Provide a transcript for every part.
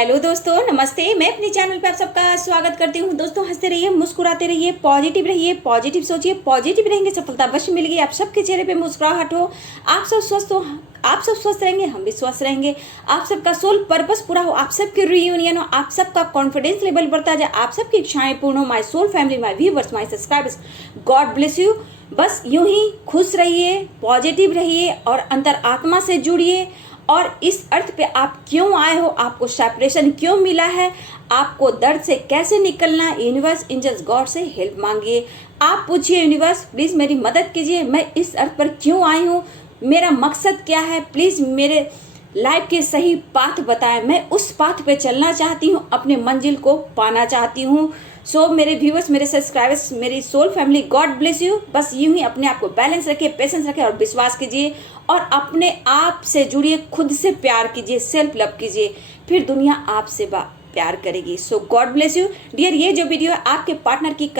Hello दोस्तों, नमस्ते। मैं अपने चैनल पे आप सबका स्वागत करती हूँ। दोस्तों, हंसते रहिए, मुस्कुराते रहिए, पॉजिटिव रहिए, पॉजिटिव सोचिए, पॉजिटिव रहेंगे, सफलता अवश्य मिलेगी। आप सबके चेहरे पे मुस्कुराहट हो, आप सब स्वस्थ हो, आप सब स्वस्थ रहेंगे, हम भी स्वस्थ रहेंगे। आप सबका सोल पर्पस पूरा हो, आप सबके रियूनियन हो, आप सबका कॉन्फिडेंस लेवल बढ़ता जाए, आप सबकी इच्छाएं पूर्ण हो। My soul family, my viewers, my subscribers, God bless you. बस यूं ही खुश रहिए, पॉजिटिव रहिए और अंतरात्मा से जुड़िए। और इस अर्थ पे आप क्यों आए हो, आपको सेपरेशन क्यों मिला है, आपको दर्द से कैसे निकलना है, यूनिवर्स, एंजल्स, गॉड से हेल्प मांगिए। आप पूछिए, यूनिवर्स प्लीज़ मेरी मदद कीजिए, मैं इस अर्थ पर क्यों आई हूँ, मेरा मकसद क्या है, प्लीज़ मेरे लाइफ के सही पाथ बताएं। मैं उस पाथ पे चलना चाहती हूँ, अपने मंजिल को पाना चाहती हूँ। सो मेरे व्यूवर्स, मेरे सब्सक्राइबर्स, मेरी soul family, God bless you. बस यूं ही अपने आप को बैलेंस रखिए, पेशेंस रखिए और विश्वास कीजिए और अपने आप से जुड़िए, खुद से प्यार कीजिए, सेल्फ लव कीजिए, फिर दुनिया आपसे प्यार करेगी। सो गॉड ब्लेस यू डियर। ये जो वीडियो है आपके पार्टनर की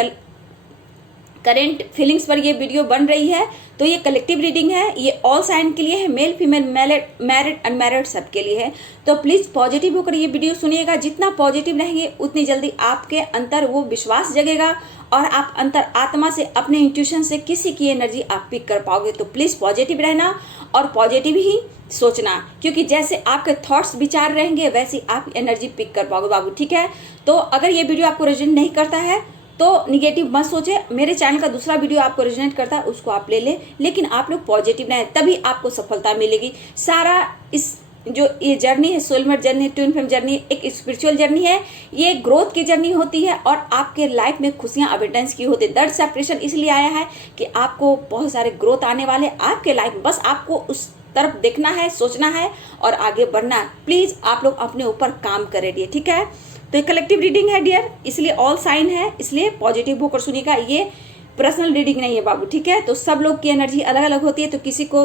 करेंट फीलिंग्स पर ये वीडियो बन रही है, तो ये कलेक्टिव रीडिंग है, ये ऑल साइन के लिए है, मेल फीमेल, मैरिड अनमैरिड सबके लिए है। तो प्लीज़ पॉजिटिव होकर ये वीडियो सुनिएगा। जितना पॉजिटिव रहेंगे उतनी जल्दी आपके अंदर वो विश्वास जगेगा और आप अंतर आत्मा से, अपने इंट्यूशन से किसी की एनर्जी आप पिक कर पाओगे। तो प्लीज़ पॉजिटिव रहना और पॉजिटिव ही सोचना, क्योंकि जैसे आपके थॉट्स विचार रहेंगे वैसे आप एनर्जी पिक कर पाओगे बाबू, ठीक है। तो अगर ये वीडियो आपको रेजोनेट नहीं करता है तो निगेटिव मत सोचे। मेरे चैनल का दूसरा वीडियो आपको रेजोनेट करता है उसको आप ले लें, लेकिन आप लोग पॉजिटिव रहें, तभी आपको सफलता मिलेगी। सारा इस जो ये जर्नी है, soulmate journey, twin flame journey, एक स्पिरिचुअल जर्नी है, ये ग्रोथ की जर्नी होती है और आपके लाइफ में खुशियां अबंडेंस की होती है। दर्द सेपरेशन इसलिए आया है कि आपको बहुत सारे ग्रोथ आने वाले आपके लाइफ में, बस आपको उस तरफ देखना है, सोचना है और आगे बढ़ना है। प्लीज़ आप लोग अपने ऊपर काम करें डियर, ठीक है। तो ये कलेक्टिव रीडिंग है डियर, इसलिए ऑल साइन है, इसलिए पॉजिटिव होकर सुनिएगा। ये पर्सनल रीडिंग नहीं है बाबू, ठीक है। तो सब लोग की एनर्जी अलग अलग होती है, तो किसी को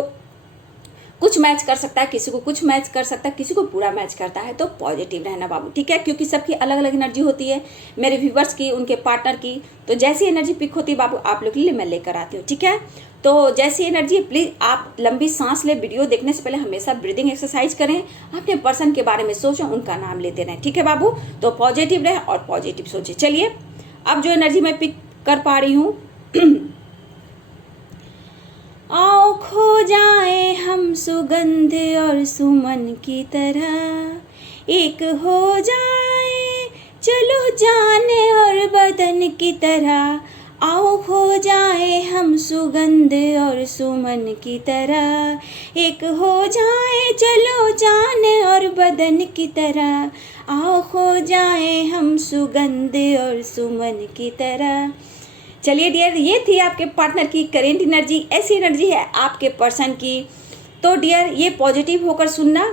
कुछ मैच कर सकता है, किसी को कुछ मैच कर सकता है, किसी को पूरा मैच करता है। तो पॉजिटिव रहना बाबू, ठीक है, क्योंकि सबकी अलग अलग एनर्जी होती है, मेरे व्यूवर्स की, उनके पार्टनर की। तो जैसी एनर्जी पिक होती है बाबू, आप लोग के लिए मैं लेकर आती हूँ, ठीक है। तो जैसी एनर्जी, प्लीज़ आप लंबी सांस ले। वीडियो देखने से पहले हमेशा ब्रीदिंग एक्सरसाइज करें, अपने पर्सन के बारे में सोचें, उनका नाम लेते रहें, ठीक है बाबू। तो पॉजिटिव रहें और पॉजिटिव सोचें। चलिए, अब जो एनर्जी मैं पिक कर पा रही हूँ, आओ खो जाए हम सुगंध और सुमन की तरह, एक हो जाए चलो जान और बदन की तरह। आओ खो जाए हम सुगंध और सुमन की तरह, एक हो जाए चलो जान और बदन की तरह। आओ खो जाए हम सुगंध और सुमन की तरह। चलिए डियर, ये थी आपके पार्टनर की करेंट एनर्जी। ऐसी एनर्जी है आपके पर्सन की। तो डियर, ये पॉजिटिव होकर सुनना,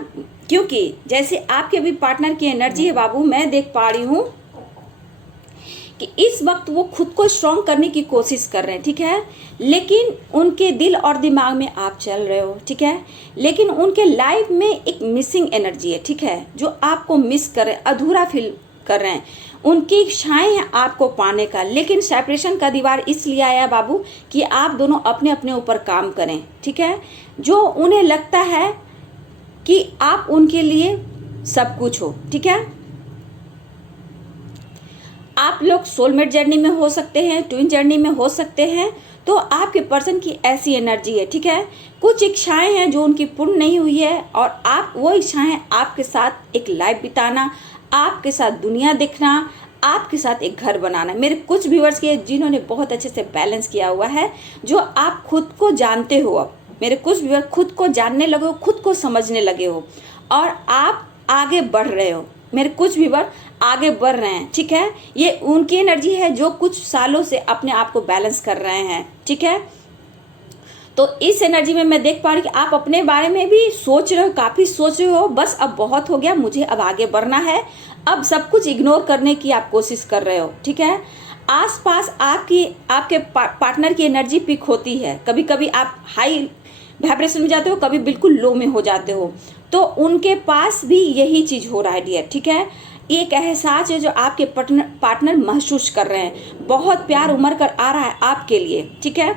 क्योंकि जैसे आपके भी पार्टनर की एनर्जी है बाबू, मैं देख पा रही हूँ कि इस वक्त वो खुद को स्ट्रॉन्ग करने की कोशिश कर रहे हैं, ठीक है, लेकिन उनके दिल और दिमाग में आप चल रहे हो, ठीक है, लेकिन उनके लाइफ में एक मिसिंग एनर्जी है, ठीक है, जो आपको मिस कर रहे हैं, अधूरा फील कर रहे हैं। उनकी इच्छाएं हैं आपको पाने का, लेकिन सेपरेशन का दीवार इसलिए आया बाबू कि आप दोनों अपने अपने ऊपर काम करें, ठीक है। जो उन्हें लगता है कि आप उनके लिए सब कुछ हो, ठीक है। आप लोग सोलमेट जर्नी में हो सकते हैं, ट्विन जर्नी में हो सकते हैं। तो आपके पर्सन की ऐसी एनर्जी है, ठीक है। कुछ इच्छाएं हैं जो उनकी पूर्ण नहीं हुई है और आप वो इच्छाएं आपके साथ एक लाइफ बिताना, आपके साथ दुनिया देखना, आपके साथ एक घर बनाना। मेरे कुछ व्यूअर्स के जिन्होंने बहुत अच्छे से बैलेंस किया हुआ है, जो आप खुद को जानते हो। अब मेरे कुछ व्यूअर खुद को जानने लगे हो, खुद को समझने लगे हो और आप आगे बढ़ रहे हो। मेरे कुछ व्यूअर आगे बढ़ रहे हैं, ठीक है। ये उनकी एनर्जी है जो कुछ सालों से अपने आप को बैलेंस कर रहे हैं, ठीक है। तो इस एनर्जी में मैं देख पा रही कि आप अपने बारे में भी सोच रहे हो, काफ़ी सोच रहे हो, बस अब बहुत हो गया, मुझे अब आगे बढ़ना है। अब सब कुछ इग्नोर करने की आप कोशिश कर रहे हो, ठीक है। आसपास आपके पार्टनर की एनर्जी पिक होती है। कभी कभी आप हाई वाइब्रेशन में जाते हो, कभी बिल्कुल लो में हो जाते हो। तो उनके पास भी यही चीज़ हो रहा है डियर, ठीक है। एक एहसास है जो आपके पार्टनर महसूस कर रहे हैं। बहुत प्यार उमड़ कर आ रहा है आपके लिए, ठीक है,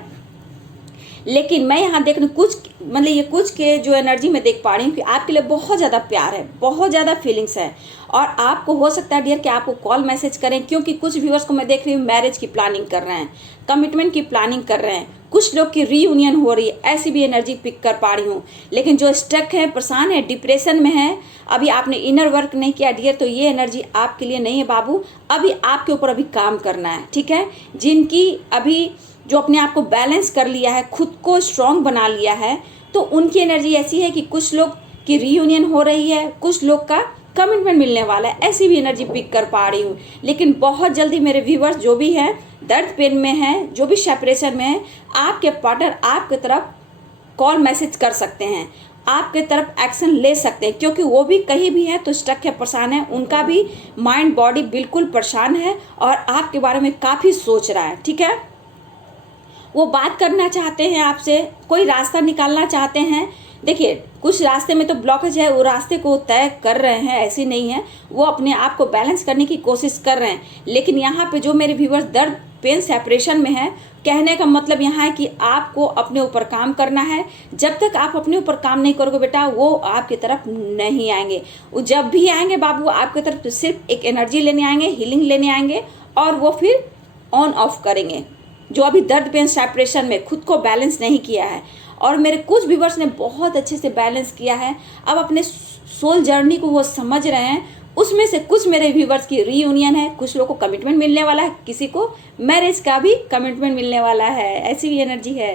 लेकिन मैं यहाँ देख रही हूँ कुछ, मतलब ये कुछ के जो एनर्जी मैं देख पा रही हूँ कि आपके लिए बहुत ज़्यादा प्यार है, बहुत ज़्यादा फीलिंग्स है। और आपको हो सकता है डियर कि आपको कॉल मैसेज करें, क्योंकि कुछ व्यूअर्स को मैं देख रही हूँ मैरिज की प्लानिंग कर रहे हैं, कमिटमेंट की प्लानिंग कर रहे हैं, कुछ लोग की रीयूनियन हो रही है, ऐसी भी एनर्जी पिक कर पा रही हूँ। लेकिन जो स्टक है, परेशान है, डिप्रेशन में है, अभी आपने इनर वर्क नहीं किया डियर, तो ये एनर्जी आपके लिए नहीं है बाबू। अभी आपके ऊपर अभी काम करना है, ठीक है। जिनकी अभी जो अपने आप को बैलेंस कर लिया है, खुद को स्ट्रॉन्ग बना लिया है, तो उनकी एनर्जी ऐसी है कि कुछ लोग की रीयूनियन हो रही है, कुछ लोग का कमिटमेंट मिलने वाला है, ऐसी भी एनर्जी पिक कर पा रही हूँ। लेकिन बहुत जल्दी मेरे व्यूवर्स जो भी हैं दर्द पेन में हैं, जो भी सेपरेशन में है, आपके पार्टनर आपके तरफ कॉल मैसेज कर सकते हैं, आपके तरफ एक्शन ले सकते हैं, क्योंकि वो भी कहीं भी है तो स्टक है, परेशान है, उनका भी माइंड बॉडी बिल्कुल परेशान है और आपके बारे में काफ़ी सोच रहा है, ठीक है। वो बात करना चाहते हैं आपसे, कोई रास्ता निकालना चाहते हैं। देखिए कुछ रास्ते में तो ब्लॉकेज है, वो रास्ते को तय कर रहे हैं, ऐसी नहीं है, वो अपने आप को बैलेंस करने की कोशिश कर रहे हैं। लेकिन यहाँ पे जो मेरे व्यूवर्स दर्द पेन सेपरेशन में है, कहने का मतलब यहाँ है कि आपको अपने ऊपर काम करना है। जब तक आप अपने ऊपर काम नहीं करोगे बेटा, वो आपकी तरफ नहीं आएंगे। वो जब भी आएंगे बाबू आपकी तरफ तो सिर्फ एक एनर्जी लेने आएंगे, हीलिंग लेने आएंगे, और वो फिर ऑन ऑफ करेंगे। जो अभी दर्द पेन सेपरेशन में खुद को बैलेंस नहीं किया है, और मेरे कुछ व्यूवर्स ने बहुत अच्छे से बैलेंस किया है, अब अपने सोल जर्नी को वो समझ रहे हैं। उसमें से कुछ मेरे व्यूवर्स की रीयूनियन है, कुछ लोगों को कमिटमेंट मिलने वाला है, किसी को मैरिज का भी कमिटमेंट मिलने वाला है, ऐसी भी एनर्जी है।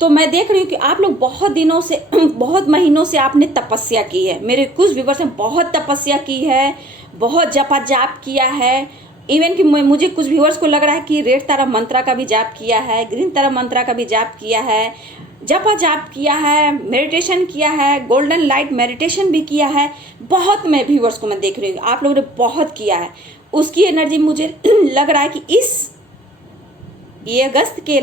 तो मैं देख रही हूँ कि आप लोग बहुत दिनों से बहुत महीनों से आपने तपस्या की है। मेरे कुछ व्यूवर्स ने बहुत तपस्या की है, बहुत जपा जाप किया है। इवन कि मुझे कुछ व्यूअर्स को लग रहा है कि रेड तारा मंत्रा का भी जाप किया है, ग्रीन तारा मंत्रा का भी जाप किया है, जपा जाप किया है, मेडिटेशन किया है, गोल्डन लाइट मेडिटेशन भी किया है। बहुत मैं व्यूअर्स को मैं देख रही हूँ आप लोगों ने बहुत किया है। उसकी एनर्जी मुझे लग रहा है कि ये अगस्त के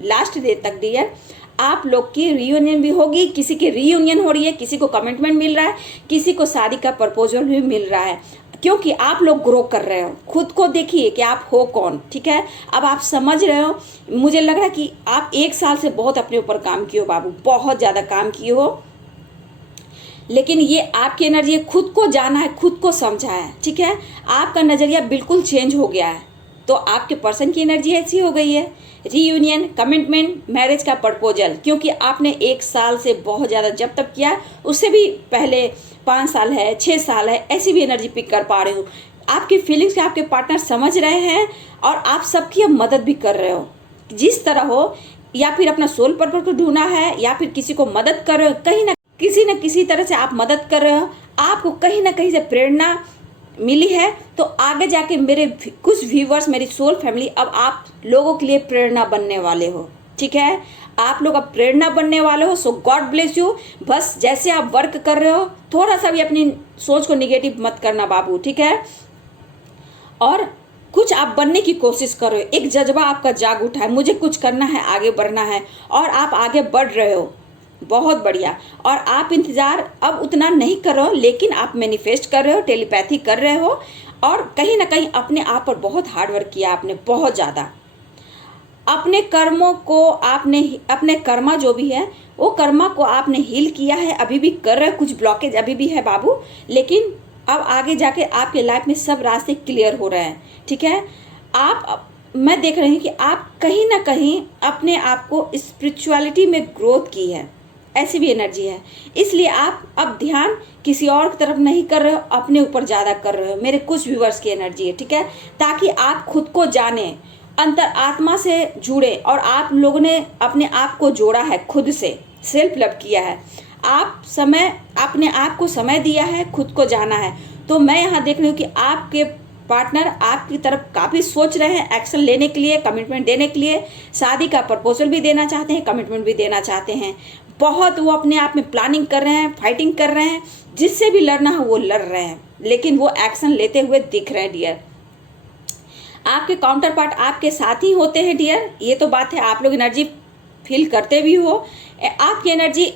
लास्ट डे तक डियर आप लोग की रीयूनियन भी होगी। किसी की रीयूनियन हो रही है, किसी को कमिटमेंट मिल रहा है, किसी को शादी का प्रपोजल भी मिल रहा है, क्योंकि आप लोग ग्रो कर रहे हो। खुद को देखिए कि आप हो कौन, ठीक है। अब आप समझ रहे हो, मुझे लग रहा है कि आप 1 साल से बहुत अपने ऊपर काम किए हो बाबू, बहुत ज़्यादा काम किए हो। लेकिन ये आपकी एनर्जी है, खुद को जाना है, खुद को समझा है, ठीक है। आपका नज़रिया बिल्कुल चेंज हो गया है। तो आपके पर्सन की एनर्जी ऐसी हो गई है, रीयूनियन, कमिटमेंट, मैरिज का प्रपोजल, क्योंकि आपने 1 साल से बहुत ज़्यादा जब तक किया, उससे भी पहले 5 साल है, 6 साल है, ऐसी भी एनर्जी पिक कर पा रही हूँ। आपकी फीलिंग्स के आपके पार्टनर समझ रहे हैं, और आप सबकी अब मदद भी कर रहे हो, जिस तरह हो, या फिर अपना सोल पर्पस को ढूंढना है, या फिर किसी को मदद कर रहे हो, कहीं ना किसी तरह से आप मदद कर रहे हो। आपको कहीं ना कहीं से प्रेरणा मिली है, तो आगे जाके मेरे कुछ व्यूवर्स, मेरी सोल फैमिली, अब आप लोगों के लिए प्रेरणा बनने वाले हो, ठीक है। आप लोग अब प्रेरणा बनने वाले हो। सो गॉड ब्लेस यू। बस जैसे आप वर्क कर रहे हो, थोड़ा सा भी अपनी सोच को निगेटिव मत करना बाबू, ठीक है। और कुछ आप बनने की कोशिश कर रहे हो, एक जज्बा आपका जाग उठा है, मुझे कुछ करना है, आगे बढ़ना है, और आप आगे बढ़ रहे हो, बहुत बढ़िया। और आप इंतज़ार अब उतना नहीं कर रहे हो, लेकिन आप मैनिफेस्ट कर रहे हो, टेलीपैथी कर रहे हो, और कहीं ना कहीं अपने आप पर बहुत हार्डवर्क किया आपने, बहुत ज़्यादा। अपने कर्मों को आपने, अपने कर्मा जो भी है वो कर्मा को आपने हील किया है, अभी भी कर रहे, कुछ ब्लॉकेज अभी भी है बाबू, लेकिन अब आगे जाके आपके लाइफ में सब रास्ते क्लियर हो रहे हैं, ठीक है। मैं देख रही हूँ कि आप कहीं ना कहीं अपने आप को स्पिरिचुअलिटी में ग्रोथ की है, ऐसी भी एनर्जी है। इसलिए आप अब ध्यान किसी और की तरफ नहीं कर रहे हो, अपने ऊपर ज़्यादा कर रहे हो। मेरे कुछ व्यूवर्स की एनर्जी है, ठीक है, ताकि आप खुद को जाने, अंतर आत्मा से जुड़े, और आप लोगों ने अपने आप को जोड़ा है, खुद से सेल्फ लव किया है, आप अपने आप को समय दिया है, खुद को जाना है। तो मैं यहाँ देख रही हूँ कि आपके पार्टनर आपकी तरफ काफ़ी सोच रहे हैं एक्शन लेने के लिए, कमिटमेंट देने के लिए, शादी का प्रपोजल भी देना चाहते हैं, कमिटमेंट भी देना चाहते हैं। बहुत वो अपने आप में प्लानिंग कर रहे हैं, फाइटिंग कर रहे हैं, जिससे भी लड़ना है वो लड़ रहे हैं, लेकिन वो एक्शन लेते हुए दिख रहे हैं डियर। आपके काउंटर पार्ट आपके साथ ही होते हैं डियर, ये तो बात है, आप लोग एनर्जी फील करते भी हो। आपकी एनर्जी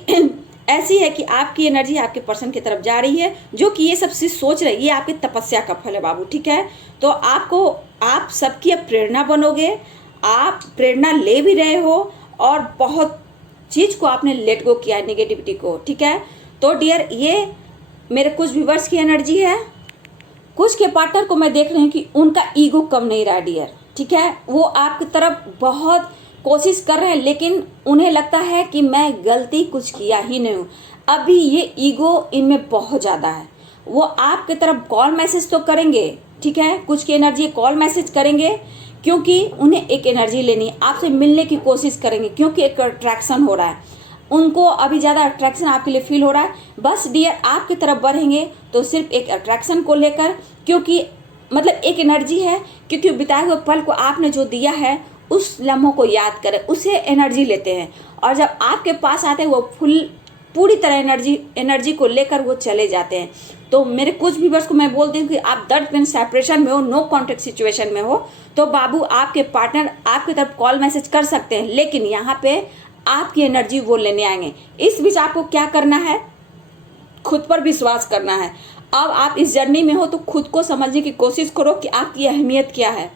ऐसी है कि आपकी एनर्जी आपके पर्सन की तरफ जा रही है, जो कि ये सब चीज़ सोच रही है, ये आपकी तपस्या का फल है बाबू, ठीक है। तो आप सबकी अब प्रेरणा बनोगे, आप प्रेरणा ले भी रहे हो और बहुत चीज़ को आपने लेट गो किया है, निगेटिविटी को, ठीक है। तो डियर, ये मेरे कुछ व्यूवर्स की एनर्जी है। कुछ के पार्टनर को मैं देख रही हूँ कि उनका ईगो कम नहीं रहा डियर, ठीक है। वो आपकी तरफ बहुत कोशिश कर रहे हैं, लेकिन उन्हें लगता है कि मैं गलती कुछ किया ही नहीं हूँ। अभी ये ईगो इनमें बहुत ज़्यादा है। वो आपकी तरफ कॉल मैसेज तो करेंगे, ठीक है। कुछ की एनर्जी कॉल मैसेज करेंगे क्योंकि उन्हें एक एनर्जी लेनी है, आपसे मिलने की कोशिश करेंगे क्योंकि एक अट्रैक्शन हो रहा है, उनको अभी ज़्यादा अट्रैक्शन आपके लिए फील हो रहा है। बस डियर, आपकी तरफ बढ़ेंगे तो सिर्फ एक अट्रैक्शन को लेकर, क्योंकि मतलब एक एनर्जी है, क्योंकि बिताए हुए पल को आपने जो दिया है उस लम्हों को याद करें, उसे एनर्जी लेते हैं और जब आपके पास आते हैं वो पूरी तरह एनर्जी को लेकर वो चले जाते हैं। तो मेरे कुछ व्यूअर्स को मैं बोलती हूँ कि आप दर्द में, सेपरेशन में हो, नो कॉन्टेक्ट सिचुएशन में हो, तो बाबू आपके पार्टनर आपकी तरफ कॉल मैसेज कर सकते हैं, लेकिन यहाँ पे आपकी एनर्जी वो लेने आएंगे। इस बीच आपको क्या करना है, खुद पर विश्वास करना है। अब आप इस जर्नी में हो तो खुद को समझने की कोशिश करो कि आपकी अहमियत क्या है।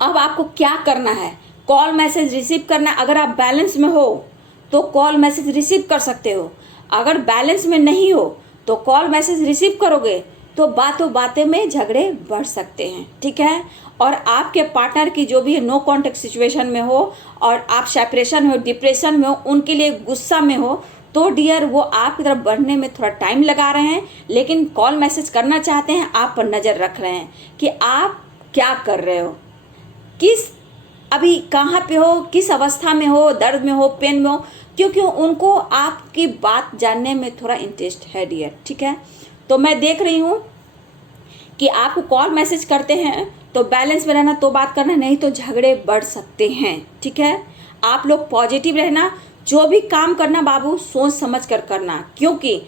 अब आपको क्या करना है, कॉल मैसेज रिसीव करना। अगर आप बैलेंस में हो तो कॉल मैसेज रिसीव कर सकते हो, अगर बैलेंस में नहीं हो तो कॉल मैसेज रिसीव करोगे तो बातें में झगड़े बढ़ सकते हैं, ठीक है। और आपके पार्टनर की जो भी है नो कॉन्टेक्ट सिचुएशन में हो और आप सेपरेशन में हो, डिप्रेशन में हो, उनके लिए गुस्सा में हो, तो डियर वो आपकी तरफ बढ़ने में थोड़ा टाइम लगा रहे हैं, लेकिन कॉल मैसेज करना चाहते हैं, आप पर नज़र रख रहे हैं कि आप क्या कर रहे हो, किस अभी कहाँ पे हो, किस अवस्था में हो, दर्द में हो, पेन में हो, क्योंकि उनको आपकी बात जानने में थोड़ा इंटरेस्ट है डियर, ठीक है। तो मैं देख रही हूँ कि आपको कॉल मैसेज करते हैं तो बैलेंस में रहना, तो बात करना, नहीं तो झगड़े बढ़ सकते हैं, ठीक है। आप लोग पॉजिटिव रहना, जो भी काम करना बाबू सोच समझ कर करना, क्योंकि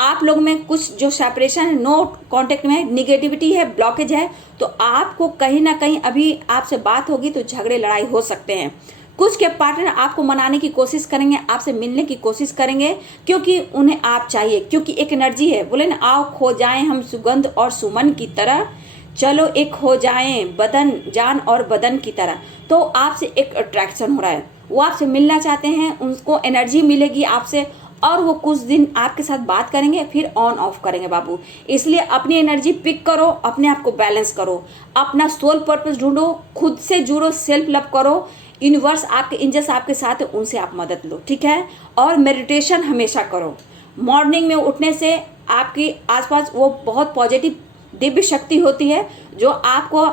आप लोग में कुछ जो सेपरेशन है, नो कांटेक्ट में निगेटिविटी है, ब्लॉकेज है, तो आपको कहीं ना कहीं अभी आपसे बात होगी तो झगड़े लड़ाई हो सकते हैं। कुछ के पार्टनर आपको मनाने की कोशिश करेंगे, आपसे मिलने की कोशिश करेंगे, क्योंकि उन्हें आप चाहिए, क्योंकि एक एनर्जी है, बोले ना, आओ खो जाएं हम सुगंध और सुमन की तरह, चलो एक हो जाएं बदन, जान और बदन की तरह। तो आपसे एक अट्रैक्शन हो रहा है, वो आपसे मिलना चाहते हैं, उनको एनर्जी मिलेगी आपसे और वो कुछ दिन आपके साथ बात करेंगे, फिर ऑन ऑफ करेंगे बाबू। इसलिए अपनी एनर्जी पिक करो, अपने आप को बैलेंस करो, अपना सोल पर्पस ढूंढो, खुद से जुड़ो, सेल्फ लव करो। यूनिवर्स आपके एंजल्स आपके साथ है, उनसे आप मदद लो, ठीक है। और मेडिटेशन हमेशा करो। मॉर्निंग में उठने से आपके आसपास वो बहुत पॉजिटिव दिव्य शक्ति होती है जो आपको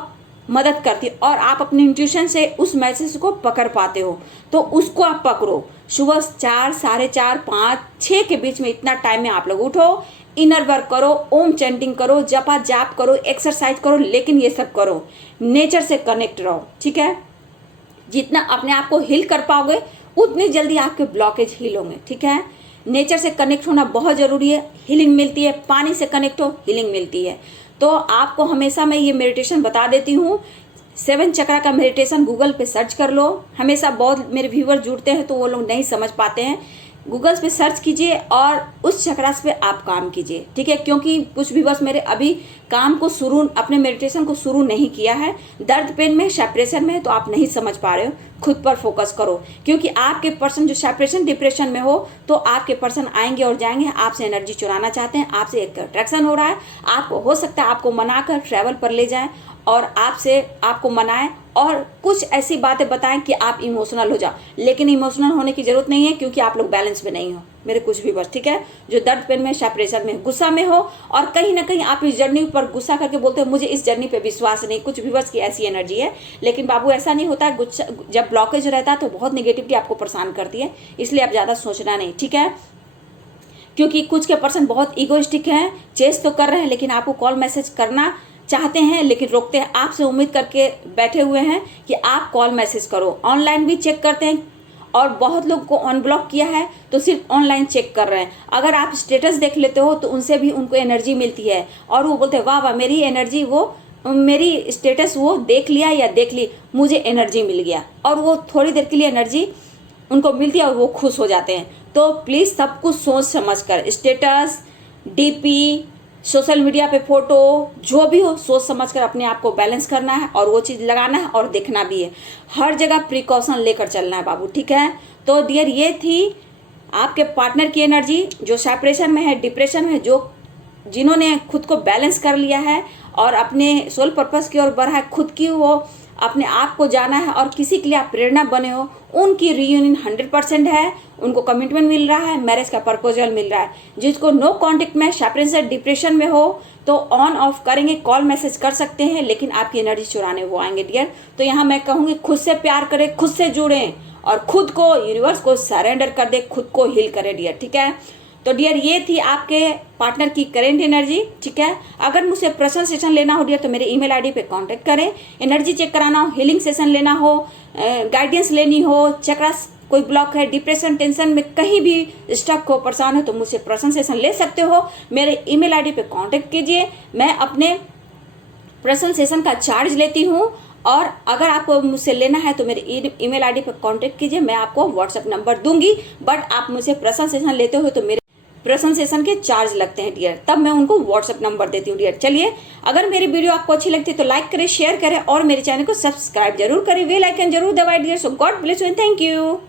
मदद करती है और आप अपने इंट्यूशन से उस मैसेज को पकड़ पाते हो, तो उसको आप पकड़ो। सुबह 4, 4:30, 5, 6 के बीच में इतना टाइम में आप लोग उठो, इनर वर्क करो, ओम चैंटिंग करो, जपा जाप करो, एक्सरसाइज करो, लेकिन ये सब करो, नेचर से कनेक्ट रहो, ठीक है। जितना अपने आप को हील कर पाओगे उतनी जल्दी आपके ब्लॉकेज हील होंगे, ठीक है। नेचर से कनेक्ट होना बहुत ज़रूरी है, हीलिंग मिलती है। पानी से कनेक्ट हो, हीलिंग मिलती है। तो आपको हमेशा मैं ये मेडिटेशन बता देती हूँ, 7 चक्रा का मेडिटेशन गूगल पे सर्च कर लो। हमेशा बहुत मेरे व्यूवर जुड़ते हैं तो वो लोग नहीं समझ पाते हैं, गूगल पे सर्च कीजिए और उस चक्रास पे आप काम कीजिए, ठीक है। क्योंकि कुछ व्यूवर्स मेरे अभी काम को शुरू, अपने मेडिटेशन को शुरू नहीं किया है, दर्द पेन में, सेपरेशन में, तो आप नहीं समझ पा रहे हो। खुद पर फोकस करो, क्योंकि आपके पर्सन जो सेपरेशन डिप्रेशन में हो तो आपके पर्सन आएंगे और जाएंगे, आपसे एनर्जी चुराना चाहते हैं, आपसे एक अट्रैक्शन हो रहा है। आपको हो सकता है आपको मनाकर ट्रैवल पर ले जाएं और आपको मनाएं और कुछ ऐसी बातें बताएं कि आप इमोशनल हो जाओ, लेकिन इमोशनल होने की जरूरत नहीं है, क्योंकि आप लोग बैलेंस में नहीं हो मेरे कुछ भी बस, ठीक है। जो दर्द पेन में, सेपरेशन में, गुस्सा में हो और कहीं ना कहीं आप इस जर्नी पर गुस्सा करके बोलते हो मुझे इस जर्नी पे विश्वास नहीं, कुछ व्यूवर्स की ऐसी एनर्जी है। लेकिन बाबू ऐसा नहीं होता है, जब ब्लॉकेज रहता है तो बहुत नेगेटिविटी आपको परेशान करती है, इसलिए आप ज़्यादा सोचना नहीं, ठीक है। क्योंकि कुछ के पर्सन बहुत ईगोइस्टिक हैं, चेस तो कर रहे हैं लेकिन आपको कॉल मैसेज करना चाहते हैं लेकिन रोकते हैं, आपसे उम्मीद करके बैठे हुए हैं कि आप कॉल मैसेज करो। ऑनलाइन भी चेक करते हैं और बहुत लोग को अनब्लॉक किया है तो सिर्फ ऑनलाइन चेक कर रहे हैं। अगर आप स्टेटस देख लेते हो तो उनसे भी उनको एनर्जी मिलती है और वो बोलते हैं वाह वाह, मेरी एनर्जी, वो मेरी स्टेटस वो देख लिया या देख ली, मुझे एनर्जी मिल गया, और वो थोड़ी देर के लिए एनर्जी उनको मिलती है और वो खुश हो जाते हैं। तो प्लीज़ सब कुछ सोच समझ कर, स्टेटस, डीपी, सोशल मीडिया पे फोटो जो भी हो सोच समझ कर अपने आप को बैलेंस करना है और वो चीज़ लगाना है और देखना भी है। हर जगह प्रिकॉशन लेकर चलना है बाबू, ठीक है। तो डियर ये थी आपके पार्टनर की एनर्जी जो सेपरेशन में है, डिप्रेशन में है, जो जिन्होंने खुद को बैलेंस कर लिया है और अपने सोल पर्पस की ओर बढ़ा है, खुद की वो अपने आप को जाना है और किसी के लिए आप प्रेरणा बने हो, उनकी रियूनियन 100% है। उनको कमिटमेंट मिल रहा है, मैरिज का प्रपोजल मिल रहा है। जिसको नो कांटेक्ट में सेपरेशन डिप्रेशन में हो तो ऑन ऑफ करेंगे, कॉल मैसेज कर सकते हैं, लेकिन आपकी एनर्जी चुराने वो आएंगे डियर। तो यहाँ मैं कहूँगी खुद से प्यार करें, खुद से जुड़ें और खुद को यूनिवर्स को सरेंडर कर दे, खुद को हील करें डियर, ठीक है। तो डियर ये थी आपके पार्टनर की करेंट एनर्जी, ठीक है। अगर मुझसे पर्सनल सेशन लेना हो डियर तो मेरे ईमेल आईडी पे कांटेक्ट करें। एनर्जी चेक कराना हो, हीलिंग सेशन लेना हो, गाइडेंस लेनी हो, चक्रास कोई ब्लॉक है, डिप्रेशन टेंशन में कहीं भी स्टक हो, परेशान हो, तो मुझसे पर्सनल सेशन ले सकते हो। मेरे ईमेल आईडी पे कांटेक्ट कीजिए। मैं अपने पर्सनल सेशन का चार्ज लेती हूँ और अगर आपको मुझसे लेना है तो मेरे ईमेल आईडी पर कांटेक्ट कीजिए। मैं आपको व्हाट्सएप नंबर दूंगी, बट आप मुझसे पर्सनल सेशन लेते हो तो मेरे पर्सनल सेशन के चार्ज लगते हैं डियर, तब मैं उनको व्हाट्सएप नंबर देती हूँ डियर। चलिए, अगर मेरी वीडियो आपको अच्छी लगती है तो लाइक करें, शेयर करें और मेरे चैनल को सब्सक्राइब जरूर करें, बेल आइकन जरूर दबाएं dear. So God bless you and thank you.